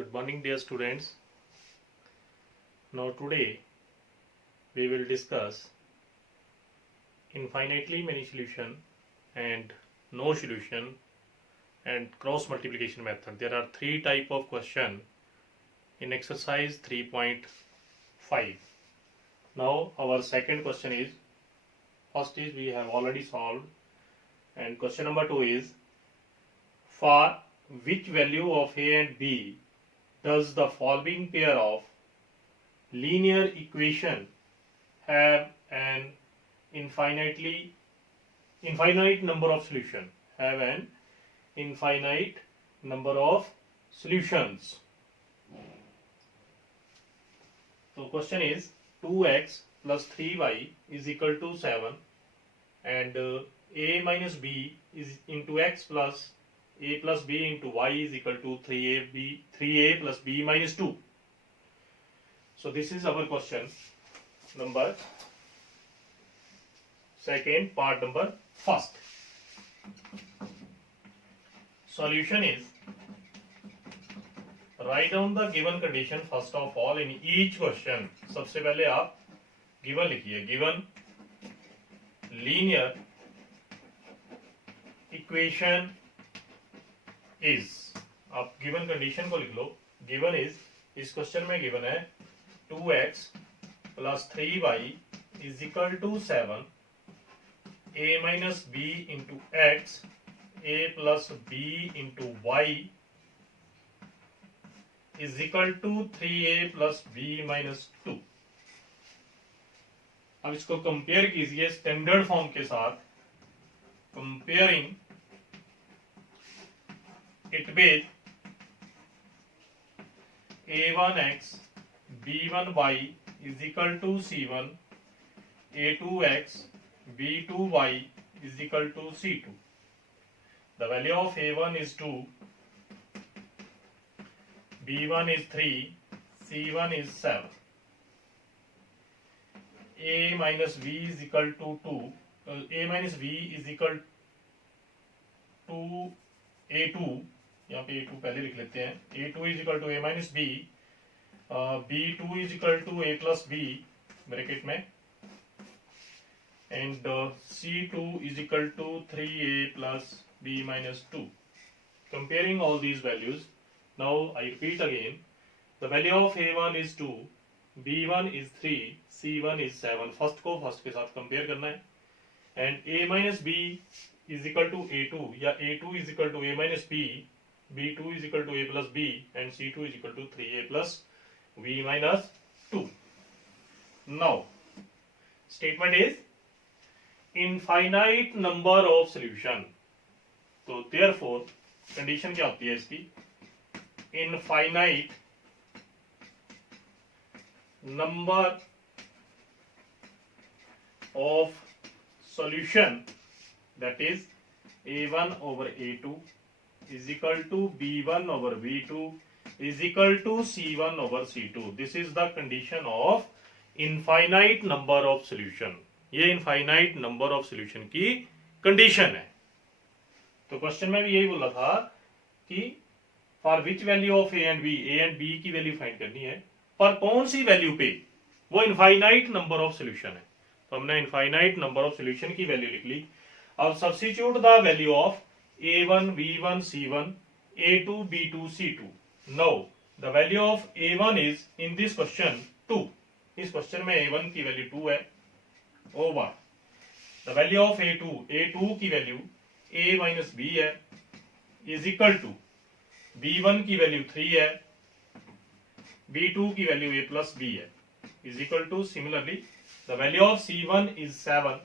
Good morning, dear students. Now today we will discuss infinitely many solution and no solution and cross multiplication method. There are three type of question in exercise 3.5. Now our second question is, first is we have already solved, and question number 2 is, for which value of a and b does the following pair of linear equation have an infinite number of solution? Have an infinite number of solutions. So question is 2x plus 3y is equal to 7, and a minus b is into x plus a plus b into y is equal to 3a plus b minus 2. So this is our question number second, part number first. Solution is, write down the given condition first of all in each question. सबसे पहले आप given लिखिए, given linear equation is, आप given condition को लिख लो. given is, इस question में given है 2x plus 3y is equal to 7, a minus b into x, a plus b into y is equal to 3a plus b minus 2. अब इसको compare कीजिए standard form के साथ. Comparing it with a1x b1y is equal to c1, a2x b2y is equal to c2. The value of a1 is 2, b1 is 3, c1 is 7. A minus b is equal to 2, a minus b is equal to a2. यहाँ पे a2 पहले लिख लेते हैं. a2 is equal to a minus b, b2 is equal to a plus b bracket में, and c2 is equal to 3a plus b minus 2. Comparing all these values, now I repeat again, the value of a1 is 2, b1 is 3, c1 is 7. First को first के साथ compare करना है, and a minus b is equal to a2 या a2 is equal to a minus b, b2 is equal to a plus b, and c2 is equal to 3a plus b minus 2. Now statement is infinite number of solution. तो therefore condition क्या होती है इसकी? Infinite number of solution, that is a1 over a2 is equal to b1 over b2 is equal to c1 over c2. This is the condition of infinite number of solution. ये infinite number of solution की condition है. तो question में भी यही बोला था कि for which value of a and b की वैल्यू फाइंड करनी है, पर कौन सी वैल्यू पे, वो infinite number of solution है. तो हमने infinite number of solution की वैल्यू लिख ली. अब substitute the value of a1 b1 c1 a2 b2 c2. Now the value of a1 is in this question 2. इस क्वेश्चन में a1 की वैल्यू 2 है, over the value of a2 की value a minus b है, is equal to b1 की value 3 है, b2 की value a plus b है, is equal to similarly the value of c1 is 7,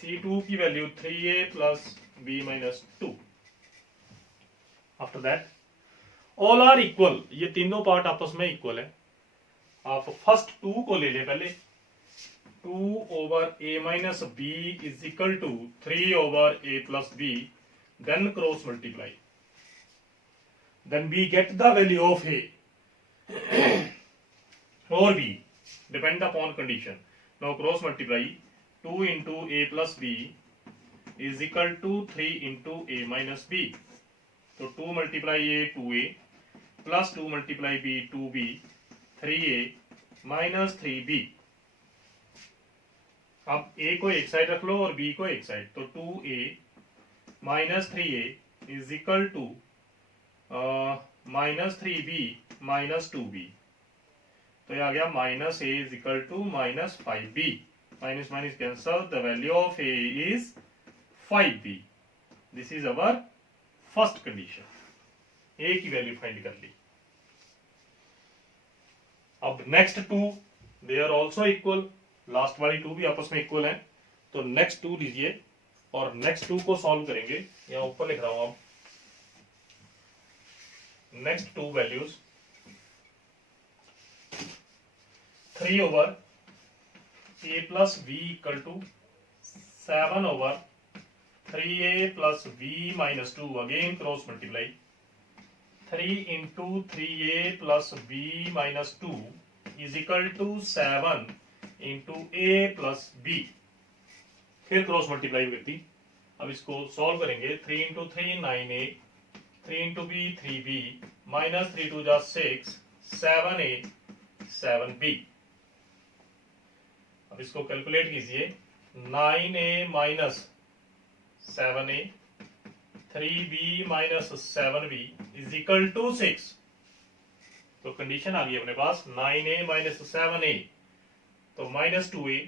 c2 की value 3a plus b minus 2. After that all are equal, ये तीनों part आपस में equal है. आप फर्स्ट 2 को ले लें पहले. 2 over a minus b is equal to 3 over a plus b, then cross multiply, then we get the value of a or b, depend upon condition. Now cross multiply, 2 into a plus b is equal to 3 into a minus b. So 2 multiply a 2a, plus 2 multiply B 2b 3a minus 3b। अब a को एक side रख लो और b को एक side, तो 2a minus 3a is equal to minus 3b minus 2b। तो ये आ गया minus a is equal to minus 5b। Minus minus cancel, the value of a is 5b। This is our first condition, a की value find कर ली। अब next two they are also equal, last वाली two भी आपस में equal है, तो नेक्स्ट टू लीजिए और नेक्स्ट टू को सॉल्व करेंगे। यहां ऊपर लिख रहा हूं अब next two values 3 over a plus v equal to 7 over 3a plus v minus 2, again cross multiply 3 into 3a plus v minus 2 is equal to 7 into a plus b, फिर cross multiply करती। अब इसको solve करेंगे, 3 into 3 9a, 3 into b 3b, minus 3 two जा 6, 7a 7b। अब इसको calculate कीजिए, 9a minus 7a 3b minus 7b is equal to 6। तो कंडीशन आ गई अपने पास 9a माइनस 7a, तो minus 2a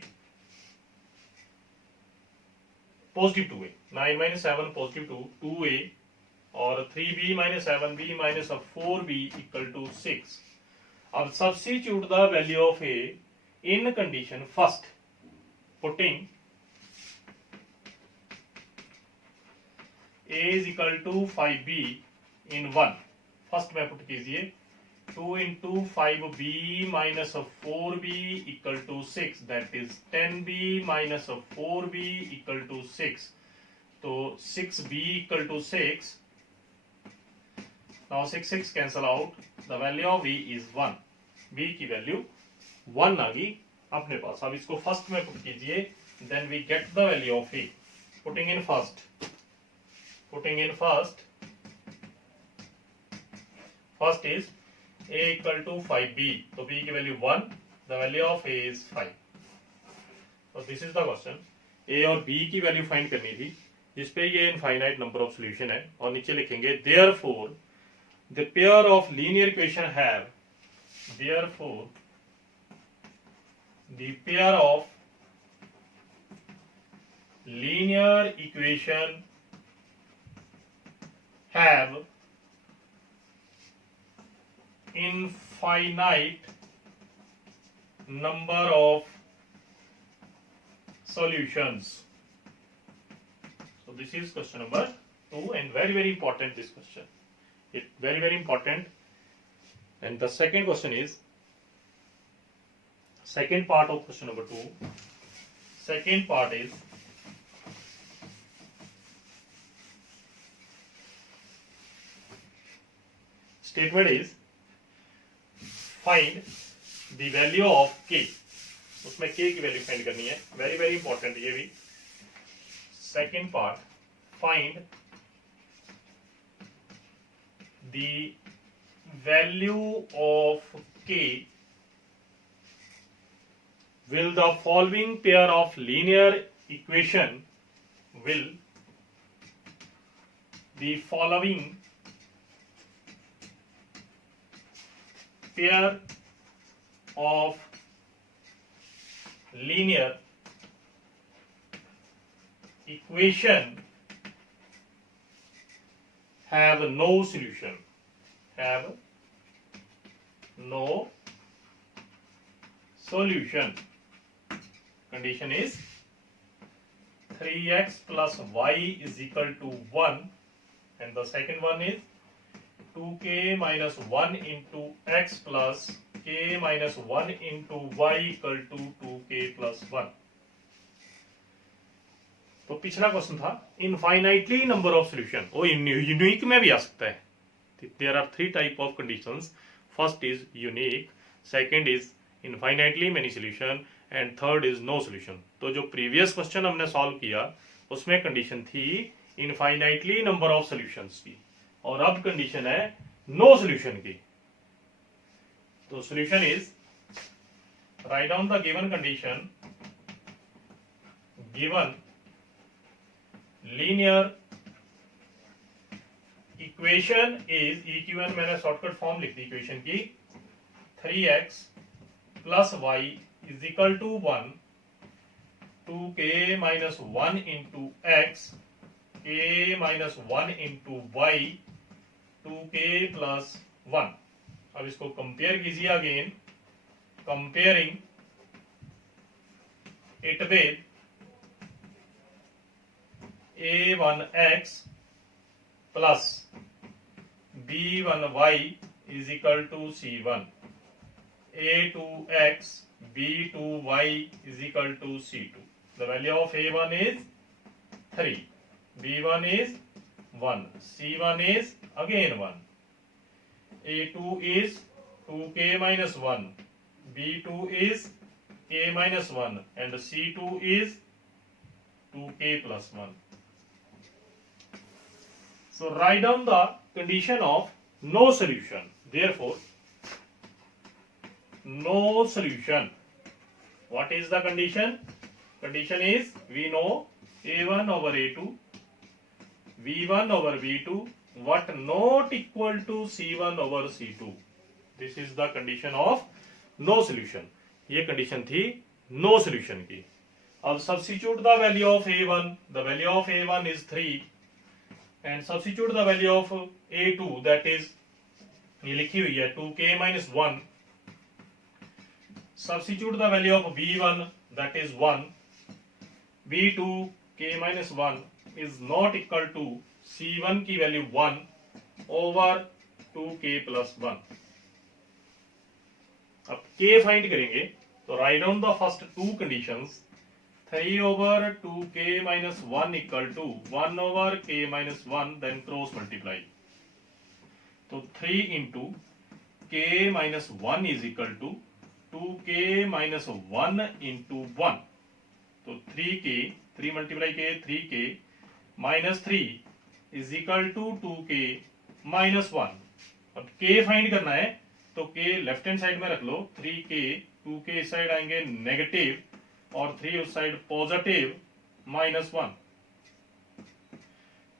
positive 2a, 9 minus 7 positive 2a और 3b minus 7b minus 4b equal to 6। अब substitute the value of a in condition first, putting a is equal to 5b in 1, first में put कीजिए 2 into 5b minus 4b equal to 6, that is 10b minus 4b equal to 6, तो 6b equal to 6। Now 6 cancel out, the value of b is 1, b की value 1 आ गई अपने पास। अब इसको फर्स्ट में पुट कीजिए, then we get the value of A. Putting in first is a equal to 5b, तो b की value 1, the value of a is 5। तो this is the question, a और b की वैल्यू फाइंड करनी थी, जिसपे ये इनफाइनाइट नंबर ऑफ सॉल्यूशन है, और नीचे लिखेंगे therefore the pair of linear equation have, therefore the pair of linear equation have infinite number of solutions. So this is question number 2, and very very important this question. It very very important. And the second question is, second part of question number 2, second part is statement is find the value of k, उसमें k की value find करनी है, very very important ये भी। Second part, find the value of k will the following pair of linear equation will the following pair of linear equation have no solution, have no solution. Condition is 3x plus y is equal to 1, and the second one is 2k minus 1 into x plus k minus 1 into y equal to 2k plus 1. तो पिछला question था infinitely number of solution, वो unique में भी आ सकता है. There are three type of conditions. First is unique, second is infinitely many solution, and third is no solution. तो जो प्रीवियस क्वेश्चन हमने सॉल्व किया उसमें कंडीशन थी इनफाइनाइटली नंबर ऑफ सॉल्यूशंस की, और अब कंडीशन है नो सोल्यूशन की। तो solution is write down the given condition, given linear equation is, equation मैंने शॉर्टकट फॉर्म लिख दी इक्वेशन की, 3x plus Y is equal to 1, 2k minus 1 into X, k minus 1 into Y, 2k plus 1। अब इसको compare कीजिए again, comparing it with a1x plus b1y is equal to c1, a2x b2y is equal to c2. The value of a1 is 3, b1 is 1, c1 is again 1, a2 is 2k minus 1, b2 is k minus 1 and c2 is 2k plus 1. So write down the condition of no solution. Therefore, no solution. What is the condition? Condition is, we know a1 over a2, v1 over v2, what not equal to c1 over c2. This is the condition of no solution. ये condition थी no solution की। अब substitute the value of a1. The value of a1 is 3 and substitute the value of a2, that is ये लिखी हुई है 2k minus 1. Substitute the value of b1, that is 1. b2 k minus 1 is not equal to c1 की value 1 over 2k plus 1. अब k find करेंगे तो right down the first to conditions, 3 over 2k minus 1 equal to 1 over k minus 1, then cross multiply. तो 3 into k minus 1 is equal to 2k minus 1 into 1. तो 3k, 3 multiply k, 3k minus 3 is equal to 2k minus 1. अब k find करना है तो k left hand side में रख लो, 3k, 2k इस side आएंगे नेगेटिव और 3 उस side positive, minus 1,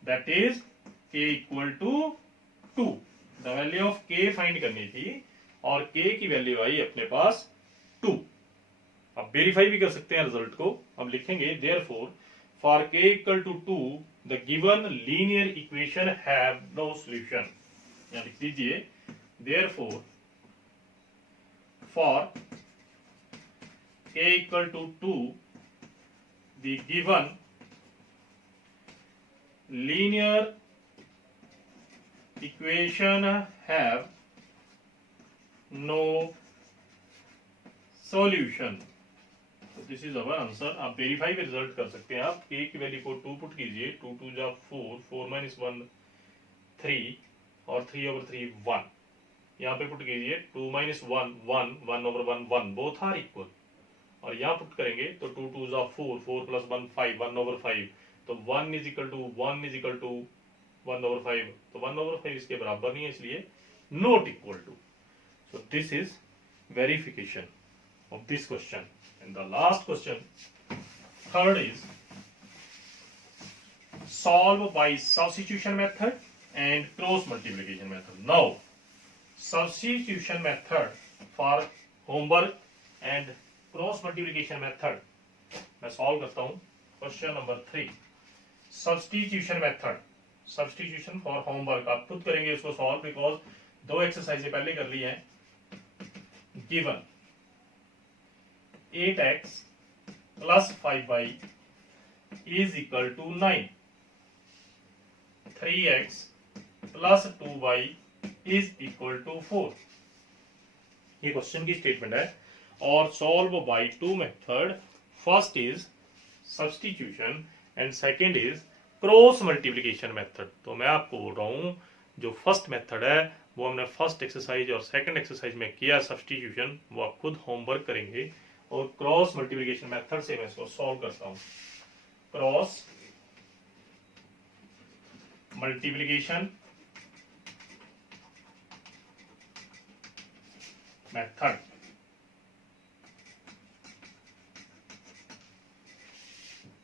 that is k equal to 2। The value of k find करनी थी और k की वैल्यू आई अपने पास 2। अब वेरीफाई भी कर सकते हैं रिजल्ट को। अब लिखेंगे therefore for k equal to 2 the given linear equation have no solution. यहां लिख दीजिए therefore for k equal to 2 the given linear equation have no solution. So this is our answer. आप वेरीफाई भी result कर सकते हैं। आप k की वैल्यू को 2 पुट कीजिए, 2 2 जा 4, 4 minus 1 3 और 3 over 3 1। यहाँ पे पुट कीजिए 2 minus 1 1, 1 over 1 1, both are equal। और यहाँ पुट करेंगे तो 2 2 जा 4, 4 plus 1 5, 1 over 5, तो 1 is equal to 1 is equal to 1 over 5, तो 1 over 5 इसके बराबर नहीं है, इसलिए not equal to. So this is verification of this question. And the last question, third is solve by substitution method and cross multiplication method. Now substitution method for homework and cross multiplication method मैं solve करता हूं। Question number 3, substitution method, substitution for homework. आप खुद करेंगे इसको solve, because 2 exercise पहले कर ली है। Given 8x plus 5y is equal to 9, 3x plus 2y is equal to 4। ये क्वेश्चन की स्टेटमेंट है। और solve by two method, first is substitution and second is cross multiplication method. तो मैं आपको बोल रहा हूं जो फर्स्ट मेथड है वो हमने फर्स्ट एक्सरसाइज और सेकंड एक्सरसाइज में किया सब्स्टिट्यूशन, वो आप खुद होमवर्क करेंगे। और क्रॉस मल्टीप्लिकेशन मेथड से मैं इसको सॉल्व करता हूं। Cross multiplication method.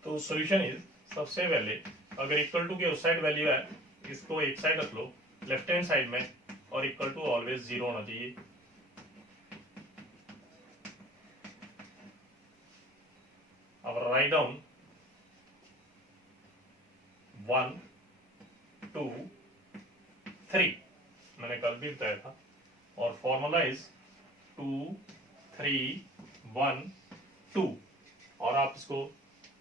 तो सॉल्यूशन इज, सबसे पहले अगर इक्वल टू के उस साइड वैल्यू है, इसको एक साइड रख लो लेफ्ट हैंड साइड में, और इक्वल टू ऑलवेज 0 होना चाहिए। अब राइट डाउन 1 2 3, मैंने कल भी बताया था, और फॉर्मूला इज 2 3 1 2, और आप इसको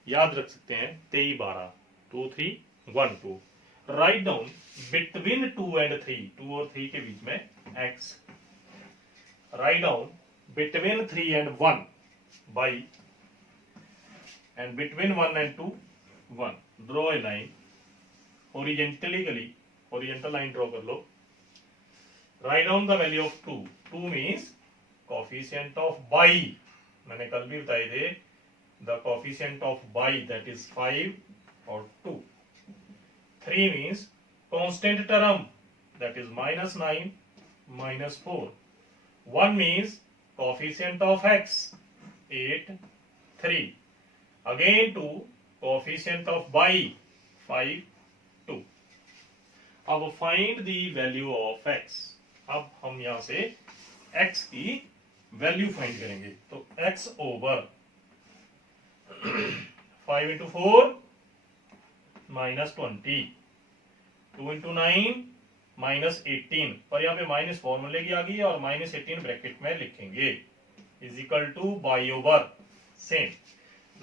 याद रख सकते हैं 23 12 2 3 1 2। राइट डाउन बिटवीन 2 एंड 3, 2 और 3 के बीच में x। Write down between 3 and 1 y, and between 1 and 2 1। Draw a line horizontally, horizontal line draw कर लो। Write down the value of 2, 2 means coefficient of y, मैंने कल भी बताए थे, the coefficient of y that is 5 और 2। 3 means constant term that is -9 -4। 1 means coefficient of x 8 3। Again 2 coefficient of by 5 2। अब find the value of x। अब हम यहां से x की वैल्यू फाइंड करेंगे। तो x ओवर 5 इंटू 4 -20, 2 इंटू 9 -18, पर यहाँ पे माइनस फॉर्मूले की आ गई है, और -18 ब्रैकेट में लिखेंगे, is equal two by over same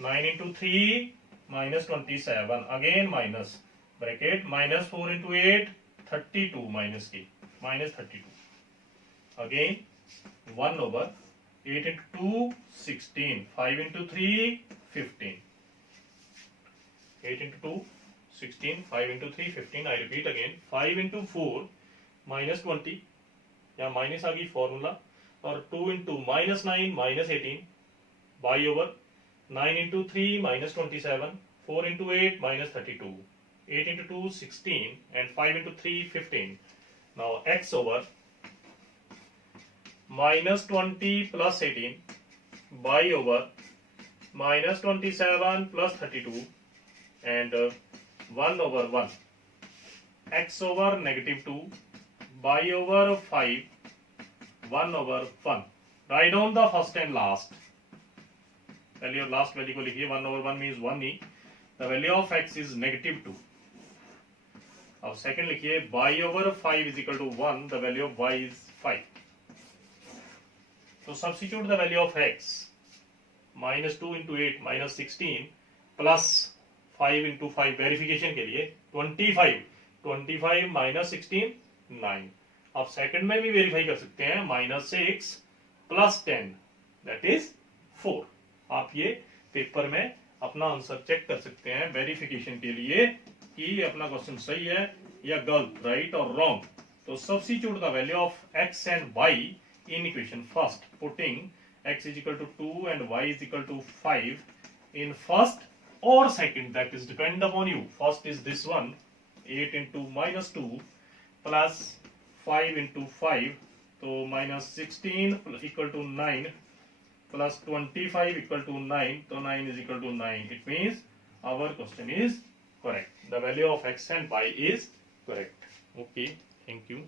9 into 3 -27, again minus bracket -4 into 8 32 minus की -32, again 1 over 8 into 2 16, 5 into 3 15, 8 into 2 16, 5 into 3 15। I repeat again, 5 into 4 -20, या माइनस आ गई फॉर्मूला, और 2 into -9 -18 by over 9 into 3 -27, 4 into 8 -32, 8 into 2 16, and 5 into 3 15। Now x over -20 plus 18 by over -27 plus 32 and 1 over 1, x over -2 by over 5 1 over 1। Write down the first and last value, और last value को लिखिए। 1 over 1 means 1 he, the value of x is -2। अब second लिखिए, by over 5 is equal to 1, the value of y is 5। तो substitute the value of x, -2 into 8 -16 plus 5 into 5 verification के लिए 25, 25 -16 9। आप second में भी वेरीफाई कर सकते हैं, -6 प्लस 10 दैट इज 4। आप ये पेपर में अपना आंसर चेक कर सकते हैं वेरिफिकेशन के लिए कि अपना क्वेश्चन सही है या गलत, राइट और रॉन्ग। तो substitute the value of x and y in equation first, putting x is equal to 2 and y is equal to 5 in first or second, that is depend upon you। First is this one, 8 into -2 plus 5 into 5, so -16 equal to 9 plus 25 equal to 9, so 9 is equal to 9। It means our question is correct, the value of x and y is correct। Okay, thank you।